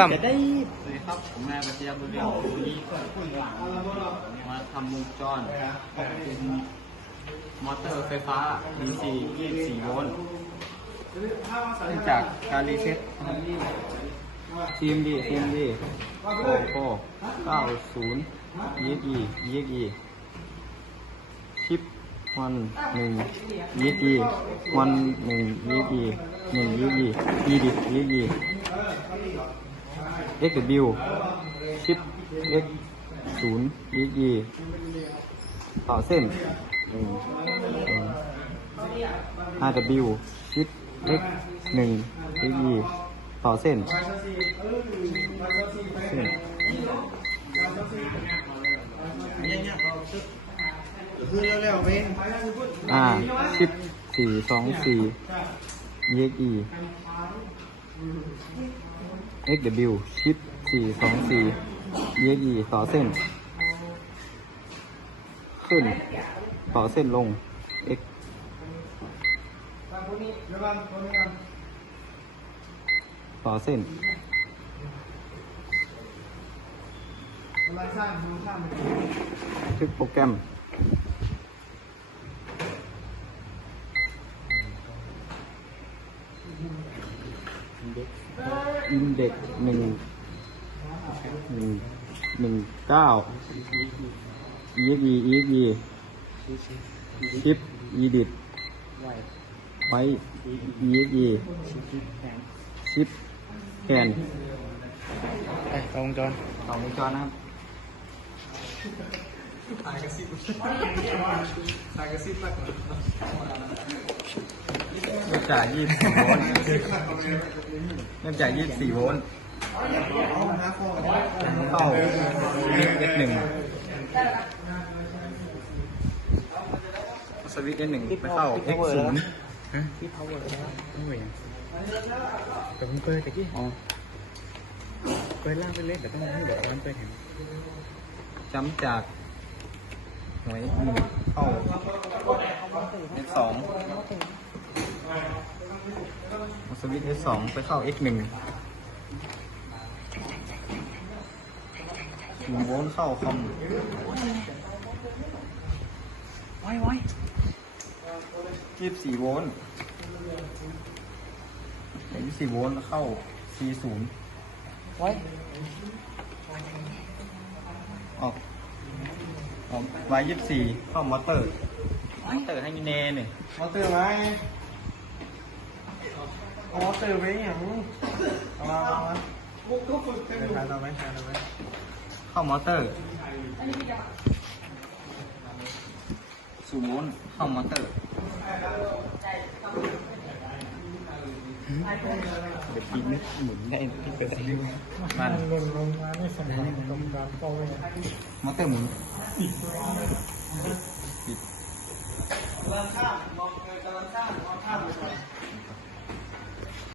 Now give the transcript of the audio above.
ริ่มจะได้สวัสดีครับผมนายปัญญาบุญเรียงวันนี้มาทำวงจรเป็นมอเตอร์ไฟฟ้า DC 24โวลต์เนื่องจากการรีเซ็ตทีมดีทีมดีโอ้โห90 EXE EXE ชิปวันหนึ่ง EXE วันหนึ่ง EXE หนึ่ง EXE E ดิ EXE XW ชิป X ศูนย์ EXE ต่อเส้นหนึ่งสอง 5W ชิป X หนึ่ง EXE ต่อเส้นเส้นอ่าชิปสี่สองสี่ EXE XW ชิปสี่สองสี่ EXE ต่อเส้น ขึ้น ต่อเส้นลง X ต่อเส้นทึกโปรแกรม อินเด็กหนึ่งหนึ่งหนึ่งเก้า EXE EXE ชิป EDIT ไว้ EXE ชิปแกนไปกล้องวงจรสองวงจรนะครับ เนื่องจาก24โวลต์เนื่องจาก24โวลต์เข้า S1 สวิตช์ S1 ไปเข้า X0 ที่ power แล้วไม่เหวี่ยงแต่ผมเคยตะกี้อ๋อเคยล่างไปเล่นแต่ต้องให้เดี๋ยวร้านไปแข่งจำจาก หวยหนึ่งเข้า X2 สวิตช์ S2 ไปเข้า X1 ศูนย์โวลต์เข้าคอมไว้ไว้ยี่สิบสี่โวลต์ยี่สิบสี่โวลต์เข้า C0 ไว้ออก ไว้ยี่สิบสี่เข้ามอเตอร์ มอเตอร์ให้มีเนหนึ่งมอเตอร์ไว้เอามอเตอร์ไว้อย่างเอามาเอามาเดี๋ยวทานเอาไว้ทานเอาไว้เข้ามอเตอร์ศูนย์โวลต์เข้ามอเตอร์ เดี๋ยวปีนหมุนได้ที่เ